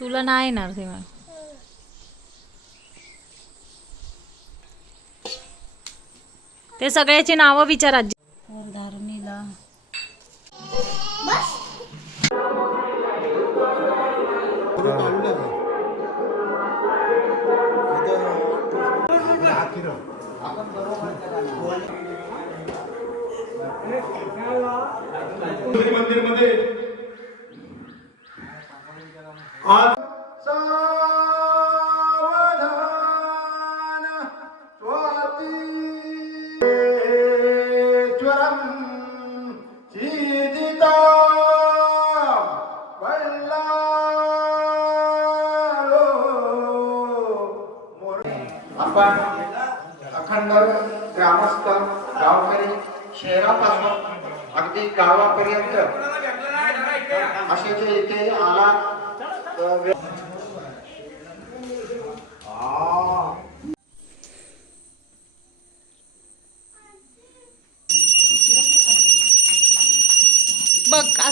तुला नाही येणार तेव्हा. ते सगळ्याची नावं विचारात आपण अखंड ग्रामस्थ गावकरी शहरापासून अगदी गावापर्यंत असे जे इथे आला अ, व्य- आ. बघ आ-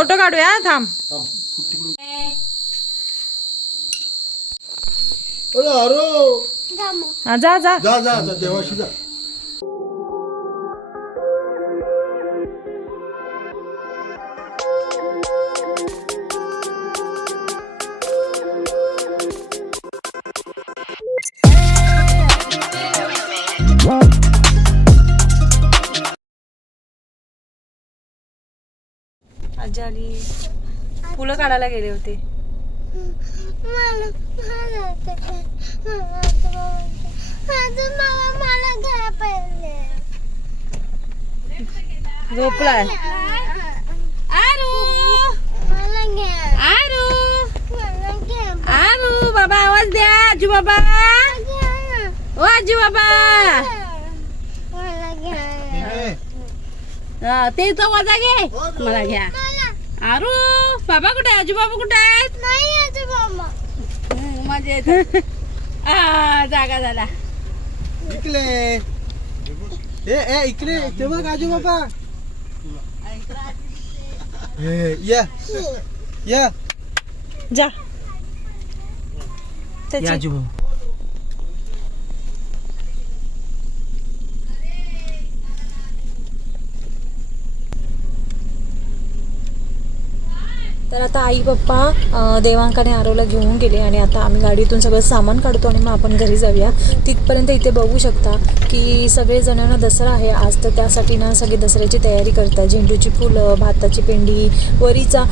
फोटो काढूया थांब. अरे अरे. हा, जा जा. जा जा जा देवाशी जा. आजी आली. फुलं काढायला गेले होते. झोपलाय. आरू. मला घ्या. आरू. मला घ्या. आरू बाबा आवाज द्या आजू बाबा. ओ आजू बाबा. ते तो वाजा घे मला घ्या. मला आरू बाबा कुठे? आहे? आजू बाबा कुठे आहेत? नाही आता बाबा हम्म, मजा येते आ, जागा झाला. इकडे. ए ए इकडे. ते बघ आजू बाबा ए, या. या. जा. त्याची तर आता आई पप्पा देवांकाने आरोला घेऊन गेले आणि आता आम्ही गाडीतून सगळं सामान काढतो आणि मग आपण घरी जाऊया. तिथपर्यंत इथे बघू शकता की सगळेजण ना दसरा आहे. आज तर त्यासाठी ना सगळे दसऱ्याची तयारी करतात. झेंडूची फुलं भाताची पेंडी वरीचा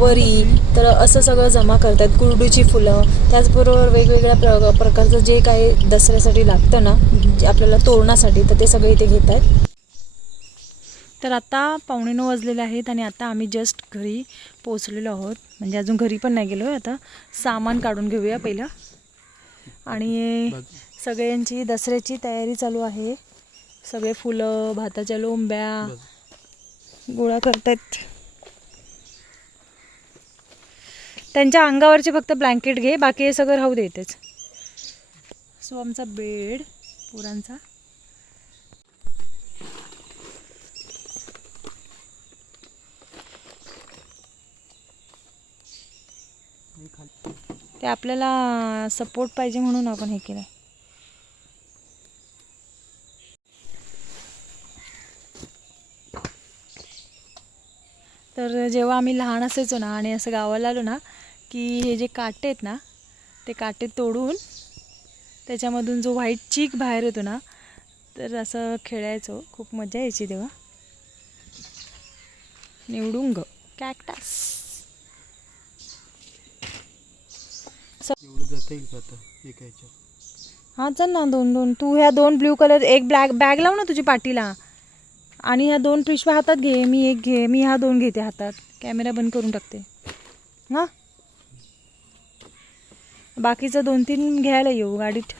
वरी तर असं सगळं जमा करतात. कुरडूची फुलं त्याचबरोबर वेगवेगळ्या प्र प्रकारचं जे काही दसऱ्यासाठी लागतं ना जे आपल्याला तोरणासाठी तर ते सगळे इथे घेत आहेत तर आता पावणे नऊ वाजलेले आहेत आणि आता आम्ही जस्ट घरी पोचलेलो आहोत. म्हणजे अजून घरी पण नाही गेलो आहे आता. सामान काढून घेऊया पहिलं. आणि सगळ्यांची दसऱ्याची तयारी चालू आहे. सगळे फुलं भाताच्या लोंब्या गोळा करतायत. त्यांच्या अंगावरचे फक्त ब्लँकेट घे बाकी हे सगळं राहू देतेच सो आमचा बेड पुरांचा. ते आपल्याला सपोर्ट पाहिजे म्हणून आपण हे केलं तर जेव्हा आम्ही लहान असायचो ना आणि असं गावाला आलो ना की हे जे काटे आहेत ना ते काटे तोडून त्याच्यामधून जो व्हाईट चीक बाहेर येतो ना तर असं खेळायचो. खूप मजा यायची तेव्हा. निवडुंग कॅक्टस एवढं येईल का आता एका ह्याच्यात हा चल ना दोन दोन. तू ह्या दोन ब्ल्यू कलर एक ब्लॅक बॅग लाव ना तुझी पाठीला आणि ह्या दोन पिशव्या हातात घे मी एक घे मी ह्या दोन घेते हातात. कॅमेरा बंद करून टाकते. हां? बाकीचं दोन तीन घ्यायला येऊ गाडीत.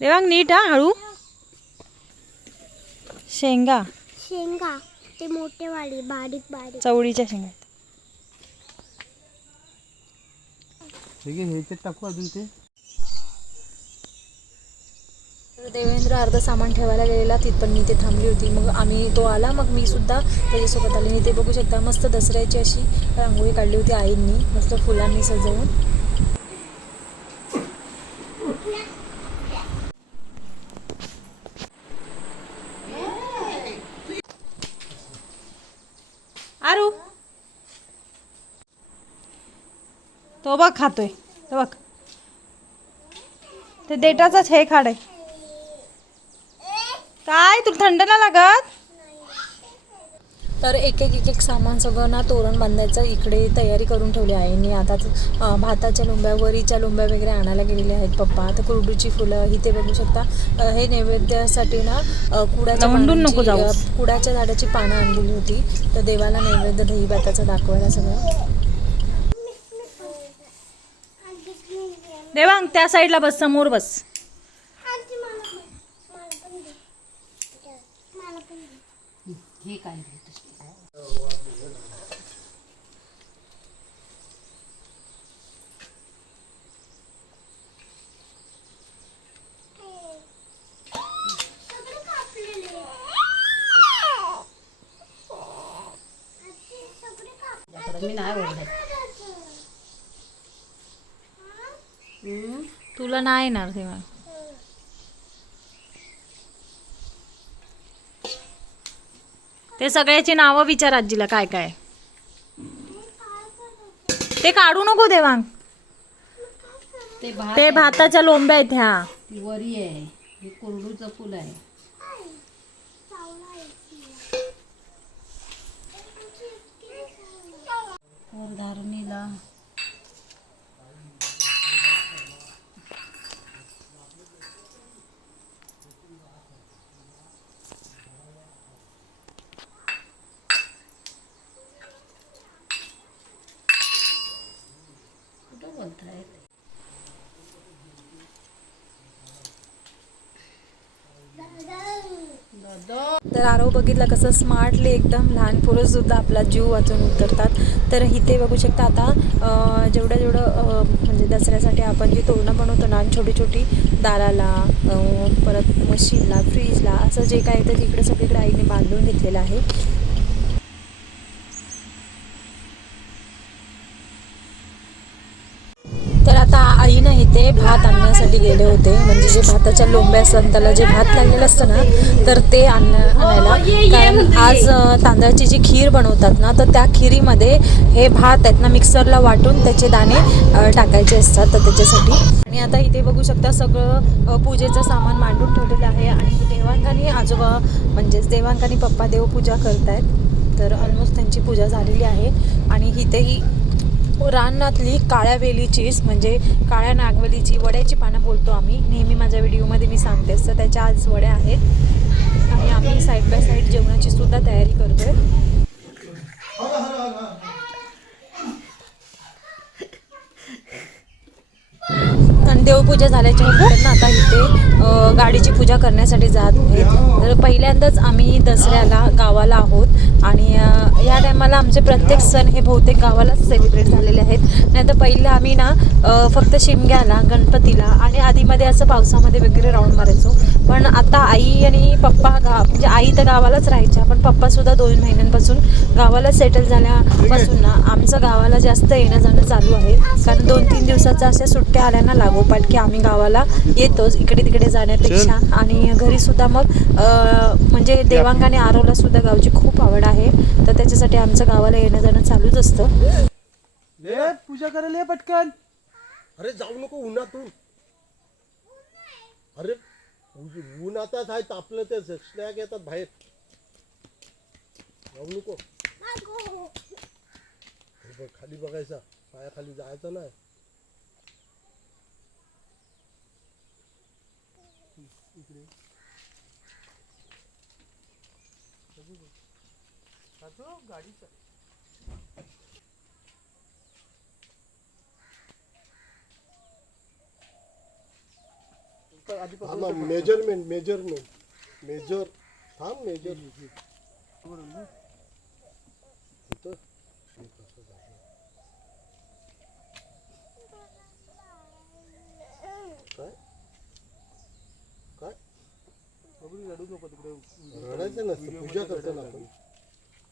देवांग नीट हा हळू. शेंगा. शेंगा ते मोठेवाली बारीक बारीक. चवळीच्या शेंगा ह्याच्यात टाकू अजून ते. देवेंद्र अर्ध सामान ठेवायला गेलेला तिथपण मी ते थांबली होती. मग आम्ही तो आला मग मी सुद्धा त्याच्यासोबत आले. ते बघू शकता मस्त दसऱ्याची अशी रांगोळी काढली होती आईंनी. मस्त फुलांनी सजवून आरू तो बघ खातोय. तो बघ. ते देटाचाच हे खाड आहे. काय तुला थंड ना लागत? तर एक एक एक एक सामान सगळं ना तोरण बांधायचं इकडे तयारी करून ठेवली आहे आणि आता भाताच्या लोंब्या वरीच्या लोंब्या वगैरे आणायला गेलेल्या आहेत पप्पा. आता कुरडूची फुलं इथे बघू शकता. हे नैवेद्यासाठी ना कुडाच्या नको कुडाच्या झाडाची पानं आणलेली होती. तर देवाला नैवेद्य दही भाताचं दाखवायला सगळं. देवांग त्या साईडला बस समोर बस. आजी मला पण- मला पण दे. मला पण दे. सगळे कापलेले. आजी, सगळे काप- मी नाही ओरडत हा? तुला नाही येणार तेव्हा. ते सगळ्याची नावं विचार आजीला काय काय. ते काढू नको देवांग. ते भात ते भाताच्या लोंब्या आहेत ह्या. ती वरी आहे. हे कोरडूचं फुल आहे. चावला आहे. वर धारणीला कुठं बोलताय तर आरव बघितला कसं स्मार्टली एकदम लहान पोरंसुद्धा आपला जीव वाचून उतरतात. तर इथे बघू शकता आता जेवढं जेवढं म्हणजे दसऱ्यासाठी आपण जी तोरणं बनवतो ना छोटी छोटी दाराला परत मशीनला फ्रीजला असं जे काय आहे ते तिकडे सगळीकडे आईने बांधून घेतलेलं आहे तर आता आईनं इथे भात आणण्यासाठी गेले होते म्हणजे जे भाताच्या लोंब्या असतात त्याला जे भात लागलेलं असतं ना तर ते आण आणायला. कारण आज तांदळाची जी खीर बनवतात ना तर त्या खिरीमध्ये हे भात आहेत ना मिक्सरला वाटून त्याचे दाणे टाकायचे असतात. तर त्याच्यासाठी आणि आता इथे बघू शकता सगळं पूजेचं सामान मांडून ठेवलेलं आहे. आणि देवांकानी आजोबा म्हणजेच देवांकानी पप्पा देवपूजा आहेत तर ऑलमोस्ट त्यांची पूजा झालेली आहे. आणि इथेही रानातली काळ्या वेलीचीच म्हणजे काळ्या नागवेलीची वड्याची पानं बोलतो आम्ही. नेहमी माझ्या व्हिडिओमध्ये मी सांगतेच तर त्याच्या आज वड्या आहेत. आणि आम्ही साईड बाय साईड जेवणाची सुद्धा तयारी करतोय. आणि देवपूजा झाल्याच्यानंतर ना आता इथे गाडीची पूजा करण्यासाठी जात आहेत. तर पहिल्यांदाच आम्ही दसऱ्याला गावाला आहोत. आणि या टायमाला आमचे प्रत्येक सण हे बहुतेक गावालाच सेलिब्रेट झालेले आहेत. नाही तर पहिले आम्ही ना फक्त शिमग्याला गणपतीला आणि आधीमध्ये असं पावसामध्ये वगैरे राऊंड मारायचो. पण आता आई आणि पप्पा गा म्हणजे आई तर गावालाच राहायच्या पण पप्पासुद्धा दोन महिन्यांपासून गावाला सेटल झाल्यापासून ना आमचं गावाला जास्त येणं जाणं चालू आहे. कारण दोन तीन दिवसाच्या अशा सुट्ट्या आल्या ना लागोपाठ की आम्ही गावाला येतोच इकडे तिकडे जाण्यापेक्षा. आणि घरी सुद्धा मग म्हणजे देवांगाने आरवला सुद्धा गावची खूप आवड आहे. तर त्याच्यासाठी आमचं गावाला येणं जाणं चालूच असतं. ले पूजा करायला पटकन. अरे जाऊ नको उन्हातून. अरे उ- ऊन आताच आहे तापलं ते स्नॅक येतात बाहेर. जाऊ नको. खाली बघायचा. पायाखाली जायचं नाही. गाडीचा मेज़रमेंट मेज़रमेंट मेजर थांब मेजर काय? काय? रडू नको तिकडे रडायचं नसतं पूजा करताना आपण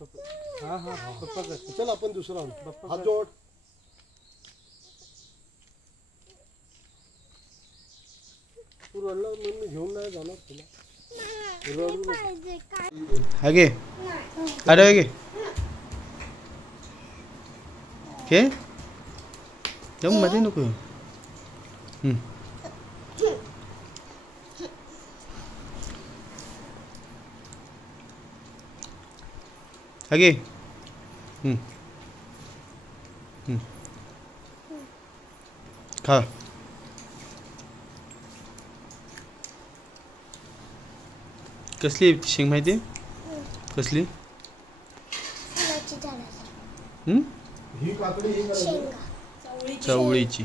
हा हा पप्पा कर चल आपण दुसरा आहोत हात जोड. तू रडला म्हणून मी घेऊन नाही जाणार तुला. रडू अरे आगे के दममध्ये नको हम्म. ಹಾಗೆ. ಹ್ಞೂ हम्म. खा कसली आहे शेंग माहिती कसली चवळीची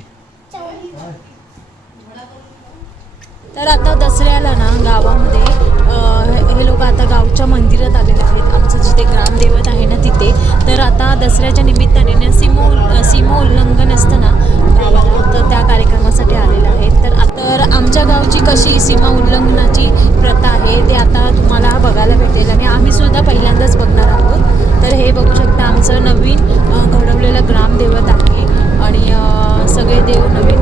तर आता दसऱ्याला ना गावामध्ये हे- लोक आता गावच्या मंदिरात आलेले आहेत. आमचं जिथे ग्रामदैवत आहे ना तिथे. तर आता दसऱ्याच्या निमित्ताने ना सीमो सीमो उल्लंघन असतं ना गावाला तर त्या कार्यक्रमासाठी आलेले आहेत. तर तर आमच्या गावची कशी सीमा उल्लंघनाची प्रथा आहे ते आता तुम्हाला बघायला भेटेल. आणि आम्ही सुद्धा पहिल्यांदाच बघणार आहोत. तर हे बघू शकता आमचं नवीन घडवलेलं ग्रामदैवत आहे. आणि सगळे देव नवीन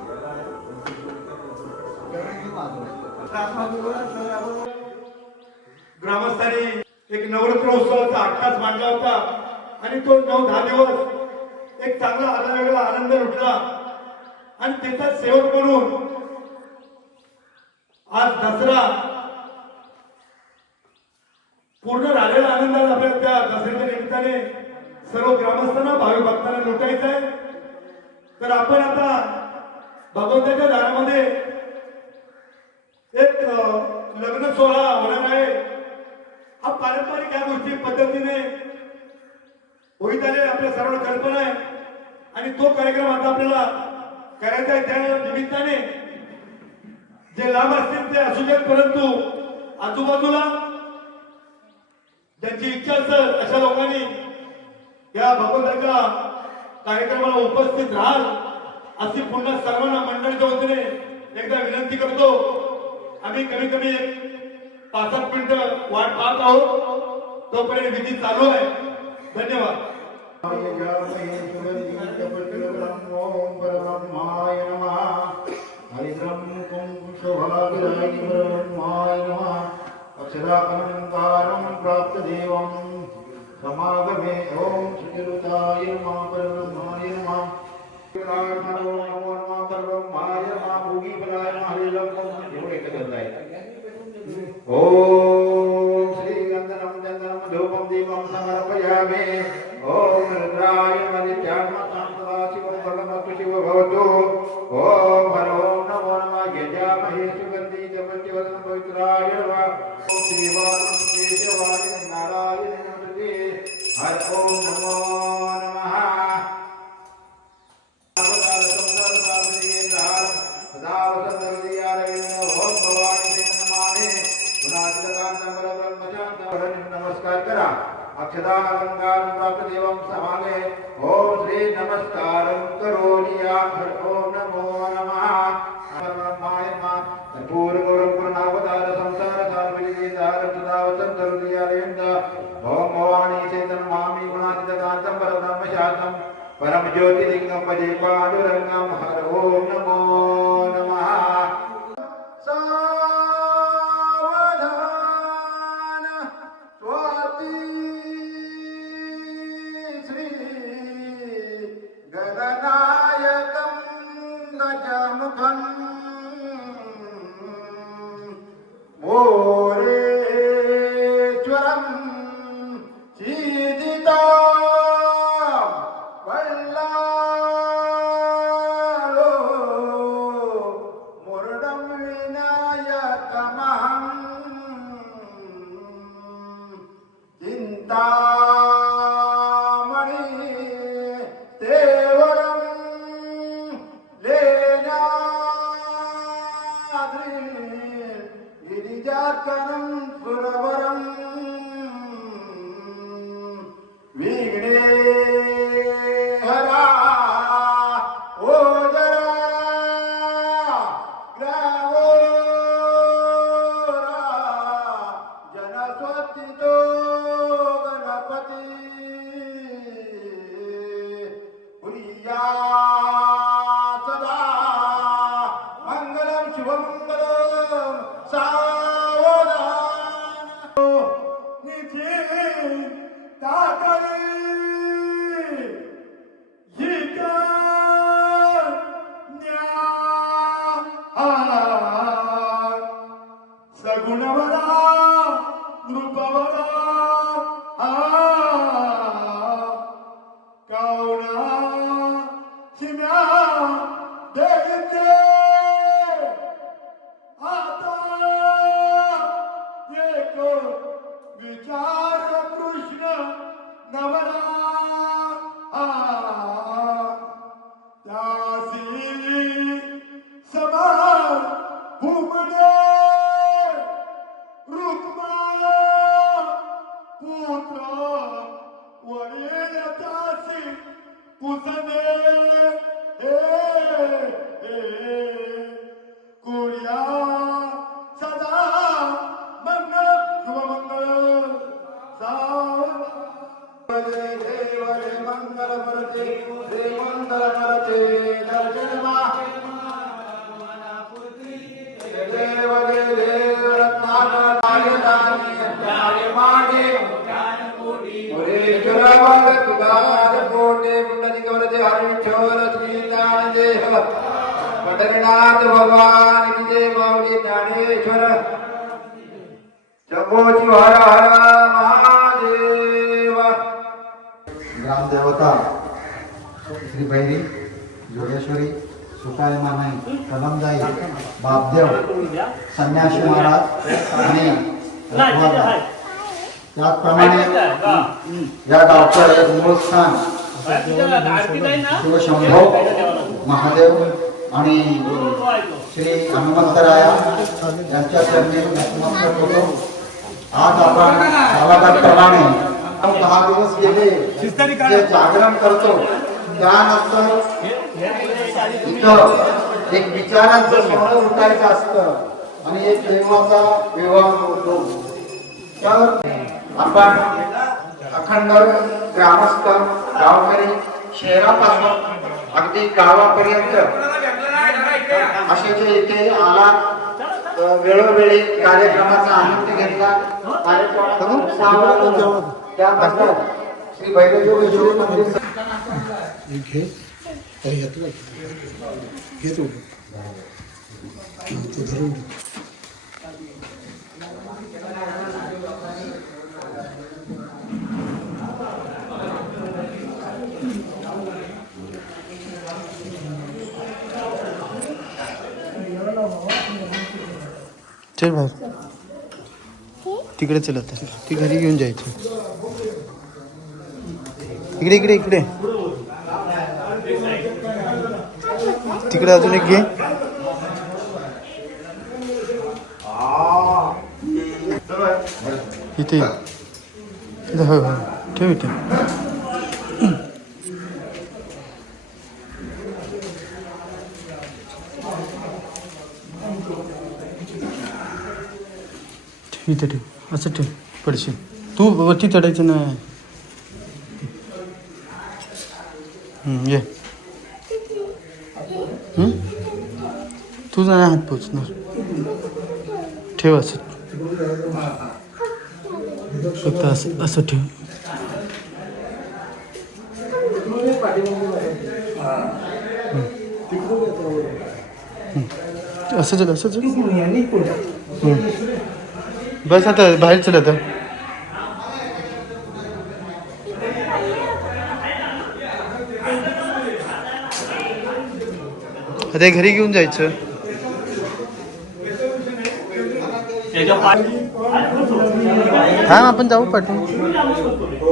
ग्रामस्थांनी एक नवरत्र उत्सवाचा अट्टाच मांडला होता. आणि तो नऊ दहा दिवस एक चांगला आगळा आनंद लुटला. आणि त्याचा सेवक म्हणून आज दसरा पूर्ण झालेला आनंद आज आपल्या त्या दसऱ्याच्या निमित्ताने सर्व ग्रामस्थांना भावी भक्तांना लुटायचा आहे तर आपण आता भगवंताच्या दारामध्ये एक अ, लग्न सोहळा होणार आहे हा पारंपरिक या गोष्टी पद्धतीने होईत आले आपल्या सर्वांना कल्पना आहे. आणि तो कार्यक्रम आता आपल्याला करायचा आहे. त्या निमित्ताने जे लांब असतील ते असू देत परंतु आजूबाजूला ज्यांची इच्छा असेल अशा लोकांनी या भगवंताच्या कार्यक्रमाला उपस्थित राहाल अशी पुन्हा सर्वांना मंडळाच्या वतीने एकदा विनंती करतो. आम्ही कमी कमी एक पाच सात मिनिटं वाट पाहत आहोत. तोपर्यंत विधी चालू आहे. धन्यवाद. अक्षरालङ्कारं प्राप्तदेवं समागमे ॐ श्रीरुताय नमः परब्रह्माय नमः. नमो नमो नमः परब्रह्माय नमः भोगीफलाय नमः हरिलक्ष्मण एवढं एकत्र आहे धूपं दीपं समर्पयामि ॐ रुद्राय मदित्यात्मतां सदाशिवं भगवतु शिव भवतु ॐ हरो नमो नमः यजामहे सुगन्धि चमन्तिवदनं पवित्राय नमः ॐ नारायण हर ॐ नमः अक्षदालंकारं प्राप्त देवं समागे ॐ श्री た पंढरीनाथ भगवान की जय माऊली ज्ञानेश्वर। शिव हर हर महादेव। ग्रामदेवता श्री भैरी जोगेश्वरी सुकाळे मानाई कलमदाई बापदेव संन्यासी महाराज आणि. त्याचप्रमाणे या गावचं एक मूळ स्थान शिवशंभो महादेव आणि श्री हनुमंतराया यांच्या चरणी नतमस्तक होतो आज आपण गावागाठप्रमाणे दहा दिवस गेले जे जागरण करतो त्यानंतर इथं एक विचारांचं सोहळं उठायचं असतं आणि एक देवाचा विवाह होतो. तर आपण अखंड ग्रामस्थ गावकरी शहरापासून अगदी गावापर्यंत असे जे इथे आला वेळोवेळी कार्यक्रमाचा आनंद घेतला. कार्यक्रमाचा सावध त्याबद्दल श्री भैरवजी मंदिर चल बाहेर तिकडे चल आता. ती घरी घेऊन जायची. इकडे इकडे इकडे. तिकडे अजून एक घे. इथे हो, हो. ठेव ठेव इथे ठेव. असं ठेव पडशील. तू वरती चढायचं नाही. ये. हम्म? तू नाही हात पोचणार. ठेव असं. फक्त असं असं ठेव. असं चल असं चल. बस आता बाहेर चल आता. आता हे घरी घेऊन जायचं. हा आपण जाऊ पाठवून हो.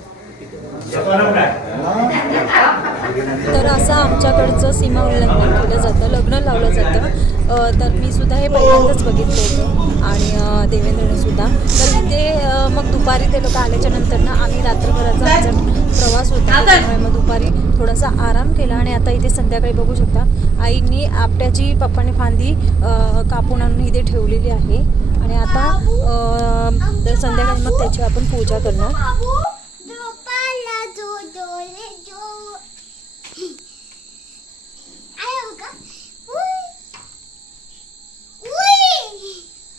तर असं आमच्याकडचं सीमा उल्लंघन केलं जातं लग्न लावलं जातं. तर मी सुद्धा हे पहिल्यांदाच बघितलं होतं आणि देवेंद्रने सुद्धा. तर इथे मग दुपारी ते लोक आल्याच्यानंतर ना आम्ही रात्रभराचा आमचा प्रवास होता. त्यामुळे मग दुपारी थोडासा आराम केला आणि आता इथे संध्याकाळी बघू शकता आईनी आपट्याची पप्पाने फांदी कापून आणून इथे ठेवलेली आहे. आणि आता संध्याकाळी मग त्याची आपण पूजा करणार बाबू झोपायला जो डोळे जो आहे हो का उई. उई.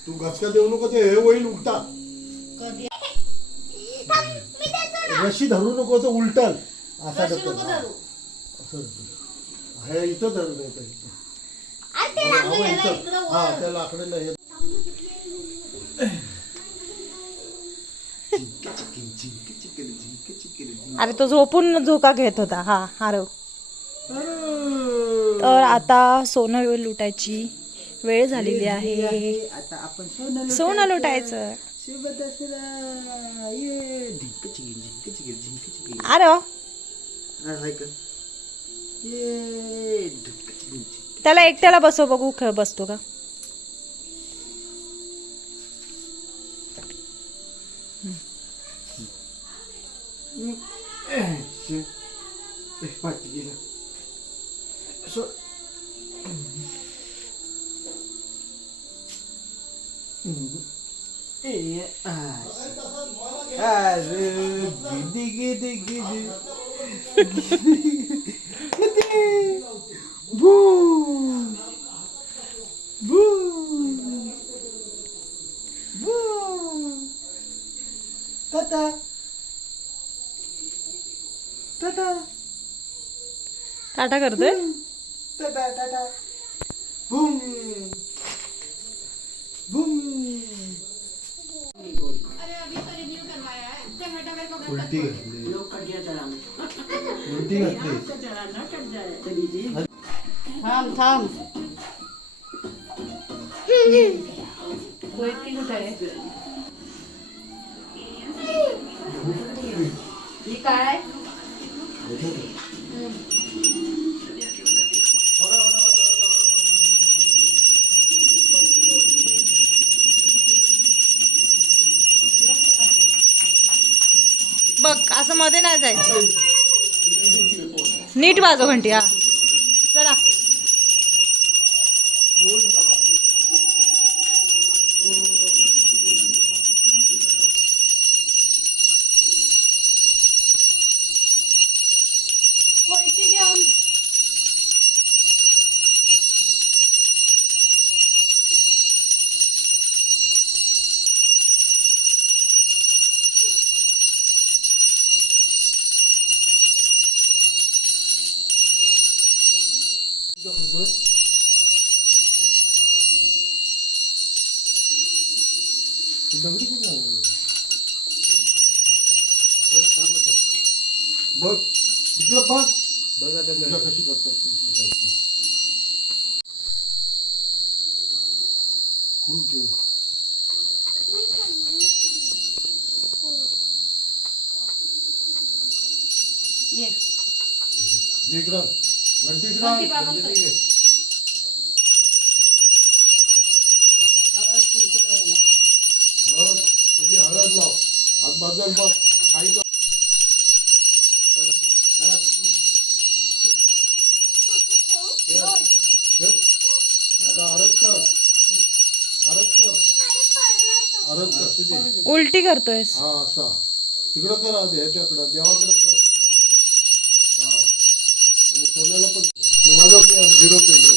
तू घसका देऊ नको ते हे होईल उलटा थांब, मी देतो ना रशी धरू नको तर उलटल. असा करतो. असं हे इथं धरू नये. अरे ते हा, हा. त्या लाकडाला हे. अरे तो झोपून झोका घेत होता. हा हारव तर आता सोनं लुटायची वेळ झालेली आहे. सोनं लुटायचं. अरे वा. त्याला एकट्याला बसव बघू खेळ बसतो का? टाटा करतोय घातली थांब. थांब ही काय? बघ असं मध्ये नाही जायचं. नीट वाजव घंटी हा दगडी कुठे आणणार? बघ बघ पूजा कशी करतात. फुल ठेव ये दे. हळद लाव. हात काही कर ठेव. आता हळद कर. हळद कर. हळद कर. उलटी करतोयस. हा असा. तिकडं कर आधी ह्याच्याकडं देवाकडं कर हा आणि सोन्याला पण तेव्हा जाऊन मी आज फिरवतो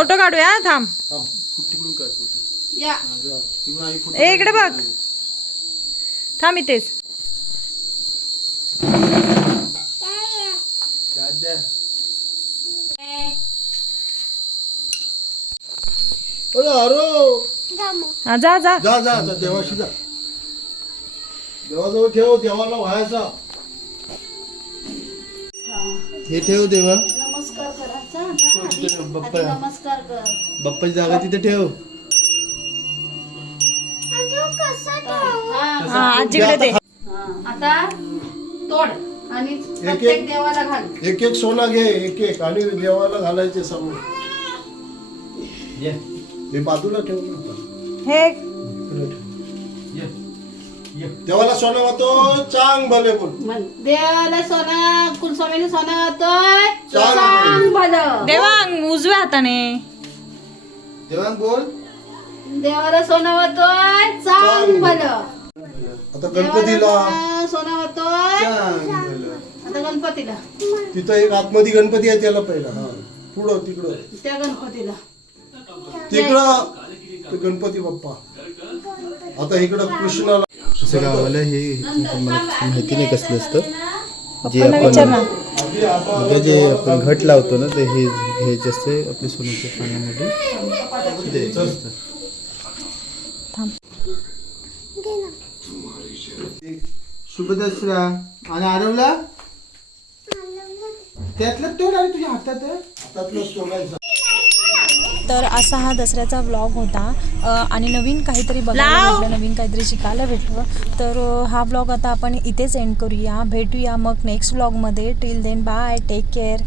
फोटो काढूया थांब. तिकडून फोटो ए, इकडे बघ. थांब इथेच. हा जा. जा जा जा देवाशी जा. देवाजवळ ठेव देवाला व्हायचा. हे ठेव देवा. आधी नमस्कार कर. बाप्पाची जागा तिथे ठेव. अजून कसं ठेवू? हा हा. आजीकडे दे. हा, आता तोड आणि प्रत्येक देवाला घाल. एक एक सोना घे एक एक. आणि देवाला घालायचे समोर हे बाजूला ठेव ना. हे इकडे ठेव. देवाला सोना वाहतो चांग भले बोल. म्हण, देवाला सोना कुलस्वामीने सोना होतोय चांग भलं. देवांग उजव्या हाताने. देवांग बोल. देवाला सोना होतोय चांग भलं. आता गणपतीला. देवाला सोना होतोय चांग भलं. आता गणपतीला. तिथं एक आतमध्ये गणपती आहे त्याला पहिला. हा. पुढं तिकडं. त्या गणपतीला. तिकडं. ते गणपती बाप्पा. आता इकडं कृष्णाला असं गावाला हे मला माहिती नाही कसलं असतं. जे आपण जे आपण घट लावतो ना ते हे घ्यायचे असते आपल्या सोन्याच्या पाण्यामध्ये द्यायचं असतं शुभ दसरा आणि आरवला? त्यातलं तोड आली तुझ्या हातात? हातातलं सोन्याचं तर असा हा दसऱ्याचा व्लॉग होता. आणि नवीन काहीतरी बघायला भेटलं नवीन काहीतरी शिकायला भेटलं. तर हा व्लॉग आता आपण इथेच एंड करूया. भेटूया मग next व्लॉगमध्ये till then bye take care